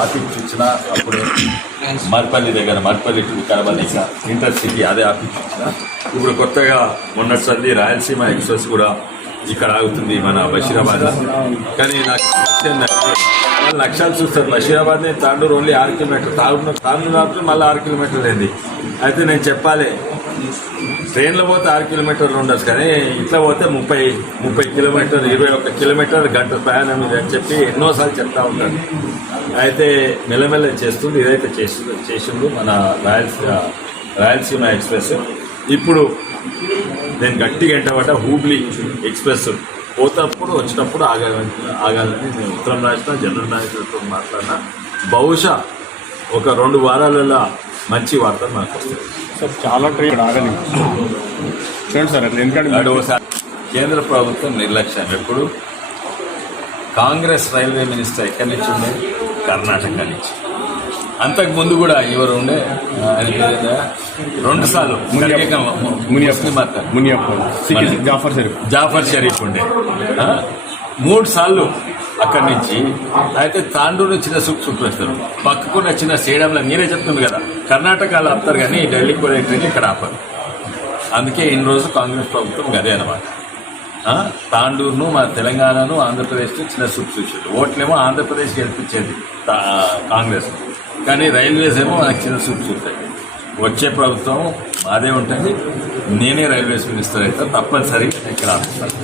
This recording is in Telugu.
ఆఫీస్ చూసినా అప్పుడు మర్పల్లి దగ్గర మర్పల్లి టు వికారాబాద్ ఇంటర్సిటీ అదే ఆఫీస్ చూసిన. ఇప్పుడు కొత్తగా మొన్నటి రాయలసీమ ఎక్స్ప్రెస్ కూడా ఇక్కడ ఆగుతుంది మన బషీరాబాద్. కానీ నాకు సమస్య ఏంటంటే వాళ్ళు లక్ష్యాలు చూస్తారు. బషీరాబాద్ తాండూరు ఓన్లీ 6 కిలోమీటర్లు, తాండూరు మళ్ళీ 6 కిలోమీటర్లు అయింది. అయితే నేను చెప్పాలి, ట్రైన్లో పోతే 6 కిలోమీటర్లు ఉండదు, కానీ ఇట్లా పోతే 30 కిలోమీటర్లు 21 కిలోమీటర్ గంట ప్రయాణం ఇది అని చెప్పి ఎన్నోసార్లు చెప్తా ఉంటాను. అయితే మెల్లమెల్ల చేస్తుంది. ఇదైతే చేసిండు మన రాయలసీమ ఎక్స్ప్రెస్. ఇప్పుడు నేను గట్టిగా ఎంటబడ్డ హూబ్లీ ఎక్స్ప్రెస్ పోతప్పుడు వచ్చినప్పుడు ఆగాలని నేను ఉత్తరం రాసిన, జనరల్ మేనేజర్తో మాట్లాడినా. బహుశా ఒక 2 వారాలలో మంచి వార్తలు మనకు వస్తాయి. సార్ చాలా ట్రైన్ ఆగలేదు చూడండి సార్. ఎందుకంటే ఒకసారి కేంద్ర ప్రభుత్వం నిర్లక్ష్యం. ఎప్పుడు కాంగ్రెస్ రైల్వే మినిస్టర్ ఎక్కడి నుంచి ఉండే? కర్ణాటక నుంచి. అంతకుముందు కూడా ఎవరు ఉండే? 2 సార్లు జాఫర్ షరీఫ్ ఉండే. 3 సార్లు అక్కడి నుంచి. అయితే తాండూరు చిన్న సూప్ వేస్తారు, పక్కకున్న చిన్న స్టేడియంలో మీరే చెప్తుంది కదా, కర్ణాటకలో ఆపుతారు కానీ ఢిల్లీకి కూడా ఇక్కడ ఆపరు. అందుకే ఇన్ని రోజులు కాంగ్రెస్ ప్రభుత్వం అదే అనమాట. తాండూరును మన తెలంగాణను ఆంధ్రప్రదేశ్ను చిన్న సూప్ చూసాడు. ఓట్లేమో ఆంధ్రప్రదేశ్ గెలిపించేది కాంగ్రెస్, కానీ రైల్వేస్ ఏమో మనకు చిన్న సూప్ చూస్తాయి. వచ్చే ప్రభుత్వం అదే ఉంటుంది. నేనే రైల్వేస్ మినిస్టర్ అయితే తప్పనిసరిగా ఇక్కడ ఆపుతాను.